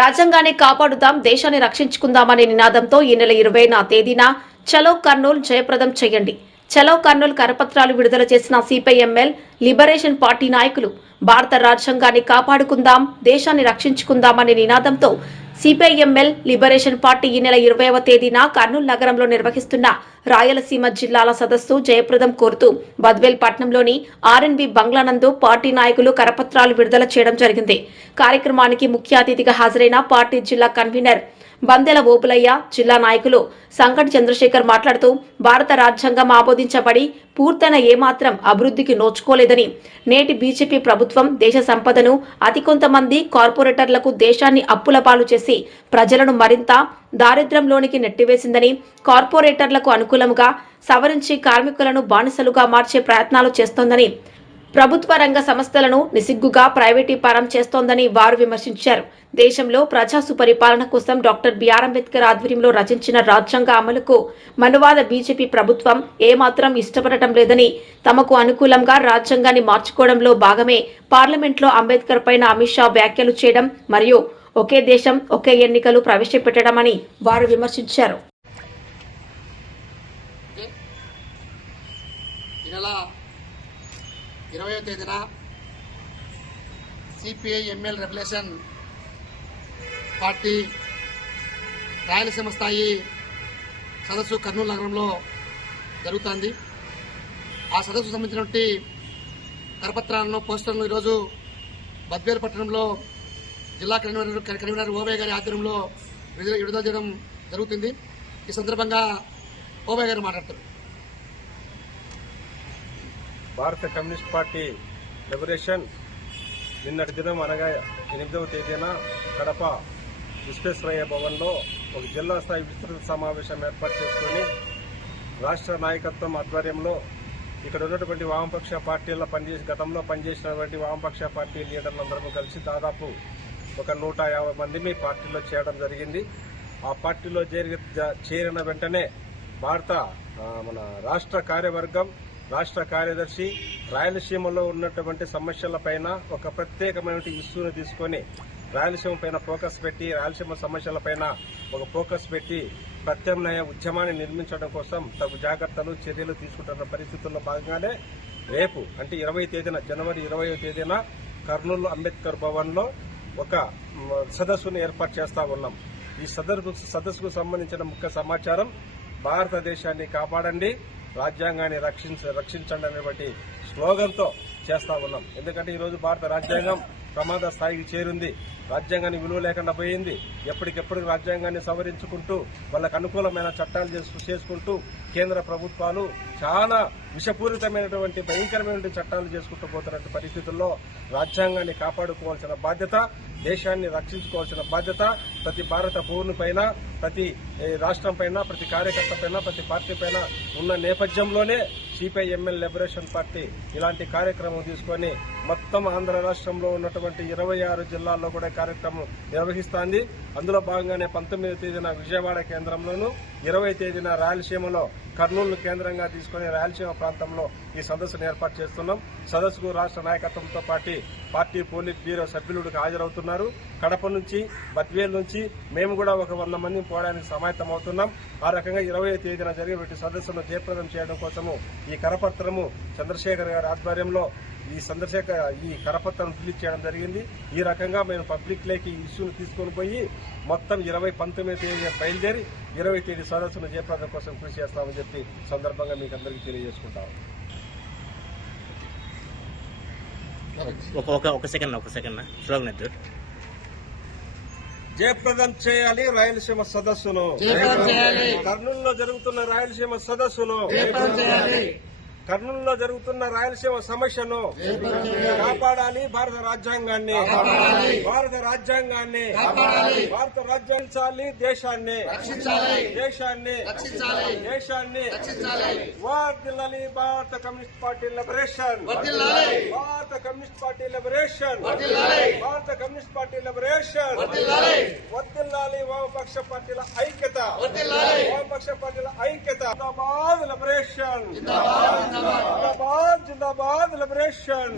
రాజ్యాంగాన్ని కాపాడుదాం, దేశాన్ని రక్షించుకుందామనే నినాదంతో ఈ నెల 20వ తేదీన చలో కర్నూలు జయప్రదం చేయండి. చలో కర్నూలు కరపత్రాలు విడుదల చేసిన సిపిఐఎంఎల్ లిబరేషన్ పార్టీ నాయకులు భారత రాజ్యాంగాన్ని కాపాడుకుందాం, దేశాన్ని రక్షించుకుందామనే నినాదంతో సిపిఐఎంఎల్ లిబరేషన్ పార్టీ ఈ నెల 20వ తేదీన కర్నూలు నగరంలో నిర్వహిస్తున్న రాయలసీమ జిల్లాల సదస్సు జయప్రదం కోరుతూ బద్వేల్ పట్నంలోని ఆర్ఎన్బి బంగ్లానందు పార్టీ నాయకులు కరపత్రాలు విడుదల చేయడం జరిగింది. కార్యక్రమానికి ముఖ్య అతిథిగా హాజరైన పార్టీ జిల్లా కన్వీనర్ బందెల ఓపులయ్య, జిల్లా నాయకులు సంకటి చంద్రశేఖర్ మాట్లాడుతూ భారత రాజ్యాంగం ఆమోదించబడి పూర్తయిన ఏమాత్రం అభివృద్ధికి నోచుకోలేదని, నేటి బీజేపీ ప్రభుత్వం దేశ సంపదను అతి కొంతమంది కార్పొరేటర్లకు దేశాన్ని అప్పుల పాలు చేసి ప్రజలను మరింత దారిద్ర్యంలోనికి నెట్టివేసిందని, కార్పొరేటర్లకు అనుకూలంగా సవరించి కార్మికులను బానిసలుగా మార్చే ప్రయత్నాలు చేస్తోందని, ప్రభుత్వ రంగ సంస్థలను నిసిగ్గుగా ప్రైవేటీకరణ చేస్తోందని వారు విమర్శించారు. దేశంలో ప్రజా సుపరిపాలన కోసం డాక్టర్ బిఆర్ అంబేద్కర్ ఆధ్వర్యంలో రచించిన రాజ్యాంగ అమలుకు మనువాద బీజేపీ ప్రభుత్వం ఏమాత్రం ఇష్టపడటం లేదని, తమకు అనుకూలంగా రాజ్యాంగాన్ని మార్చుకోవడంలో భాగమే పార్లమెంట్లో అంబేద్కర్ పైన అమిత్ షా వ్యాఖ్యలు చేయడం మరియు ఒకే దేశం ఒకే ఎన్నికలు ప్రవేశపెట్టడమని వారు విమర్శించారు. 20వ తేదీన సిపిఐఎంఎల్ రెవల్యూషన్ పార్టీ రాయలసీమ స్థాయి సదస్సు కర్నూలు నగరంలో జరుగుతోంది. ఆ సదస్సు సంబంధించినటువంటి కరపత్రాలను, పోస్టర్లను ఈరోజు బద్వేలు పట్టణంలో జిల్లా కన్వీనర్ ఓబయ్య గారి ఆధ్వర్యంలో విడుదల చేయడం జరుగుతుంది. ఈ సందర్భంగా ఓబయ్య గారు మాట్లాడతారు. భారత కమ్యూనిస్ట్ పార్టీ లిబరేషన్ నిన్నటి దినం అనగా 8వ తేదీన కడప విశ్వేశ్వరయ్య భవన్లో ఒక జిల్లా స్థాయి విస్తృత సమావేశం ఏర్పాటు చేసుకుని రాష్ట్ర నాయకత్వం ఆధ్వర్యంలో ఇక్కడ ఉన్నటువంటి వామపక్ష పార్టీల్లో గతంలో పనిచేసినటువంటి వామపక్ష పార్టీ లీడర్లందరూ కలిసి దాదాపు ఒక 150 మందిని పార్టీలో చేరడం జరిగింది. ఆ పార్టీలో చేరిన వెంటనే మన రాష్ట్ర కార్యవర్గం, రాష్ట్ర కార్యదర్శి రాయలసీమలో ఉన్నటువంటి సమస్యలపైన ఒక ప్రత్యేకమైన ఇష్యూను తీసుకుని రాయలసీమ పైన ఫోకస్ పెట్టి, రాయలసీమ సమస్యలపైన ఒక ఫోకస్ పెట్టి ప్రత్యామ్నాయ ఉద్యమాన్ని నిర్మించడం కోసం తగు జాగ్రత్తలు, చర్యలు తీసుకుంటున్న పరిస్థితుల్లో భాగంగానే రేపు అంటే 20వ తేదీన జనవరి 20వ తేదీన కర్నూలు అంబేద్కర్ భవన్లో ఒక సదస్సును ఏర్పాటు చేస్తా ఉన్నాం. ఈ సదస్సుకు సంబంధించిన ముఖ్య సమాచారం భారతదేశాన్ని కాపాడండి, రాజ్యాంగాన్ని రక్షించండి అనేటువంటి స్లోగన్తో చేస్తా ఉన్నాం. ఎందుకంటే ఈరోజు భారత రాజ్యాంగం ప్రమాద స్థాయికి చేరింది. రాజ్యాంగాన్ని విలువ లేకుండా పోయింది. ఎప్పటికెప్పుడు రాజ్యాంగాన్ని సవరించుకుంటూ వాళ్ళకు అనుకూలమైన చట్టాలు చేసుకుంటూ కేంద్ర ప్రభుత్వాలు చాలా విషపూరితమైనటువంటి భయంకరమైన చట్టాలు చేసుకుంటూ పోతున్న పరిస్థితుల్లో రాజ్యాంగాన్ని కాపాడుకోవాల్సిన బాధ్యత, దేశాన్ని రక్షించుకోవాల్సిన బాధ్యత ప్రతి భారత పౌరునిపైన, ప్రతి రాష్ట్రం పైన, ప్రతి కార్యకర్త పైన, ప్రతి పార్టీ పైన ఉన్న నేపథ్యంలోనే సిపిఐఎంఎల్ లిబరేషన్ పార్టీ ఇలాంటి కార్యక్రమం తీసుకుని మొత్తం ఆంధ్ర రాష్ట్రంలో ఉన్నటువంటి 26 జిల్లాల్లో కూడా కార్యక్రమం నిర్వహిస్తోంది. అందులో భాగంగానే 19వ తేదీన విజయవాడ కేంద్రంలోనూ, 20వ తేదీన రాయలసీమలో కర్నూలు కేంద్రంగా తీసుకుని రాయలసీమ ప్రాంతంలో ఈ సదస్సును ఏర్పాటు చేస్తున్నాం. సదస్సుకు రాష్ట్ర నాయకత్వంతో పార్టీ పోలిట్ బ్యూరో సభ్యులు హాజరవుతున్నారు. కడప నుంచి, బద్వేల్ నుంచి మేము కూడా ఒక 100 మందిని పోవడానికి సమాయత్తం అవుతున్నాం. ఆ రకంగా 20వ తేదీన జరిగే సదస్సును జయప్రదం చేయడం కోసము ఈ కరపత్రము చంద్రశేఖర్ గారి ఆధ్వర్యంలో ఈ కరపత్రం రిలీజ్ చేయడం జరిగింది. ఈ రకంగా మేము పబ్లిక్ లేకి ఇష్యూను తీసుకుని పోయి మొత్తం 19వ తేదీ బయలుదేరి 20వ తేదీ సదస్సును జయప్రదం కోసం కృషి చేస్తామని చెప్పి సందర్భంగా మీకు అందరికీ తెలియజేసుకుంటాము. ఒక సెకండ్ స్లోగన్ ఎత్తు. జయప్రదం చేయాలి రాయలసీమ సదస్సును, కర్నూలులో జరుగుతున్న రాయలసీమ సదస్సును, కర్నూలులో జరుగుతున్న రాయలసీమ సమస్యను కాపాడాలి. భారత రాజ్యాంగాన్ని దేశాన్ని వర్ధిల్లాలి. భారత కమ్యూనిస్ట్ పార్టీ లిబరేషన్, భారత కమ్యూనిస్ట్ పార్టీ లిబరేషన్, భారత కమ్యూనిస్ట్ పార్టీ లిబరేషన్ వర్ధిల్లాలి. వామపక్ష పార్టీల ఐక్యత, జిందాబాద్ లిబరేషన్, జిందాబాద్ లిబరేషన్.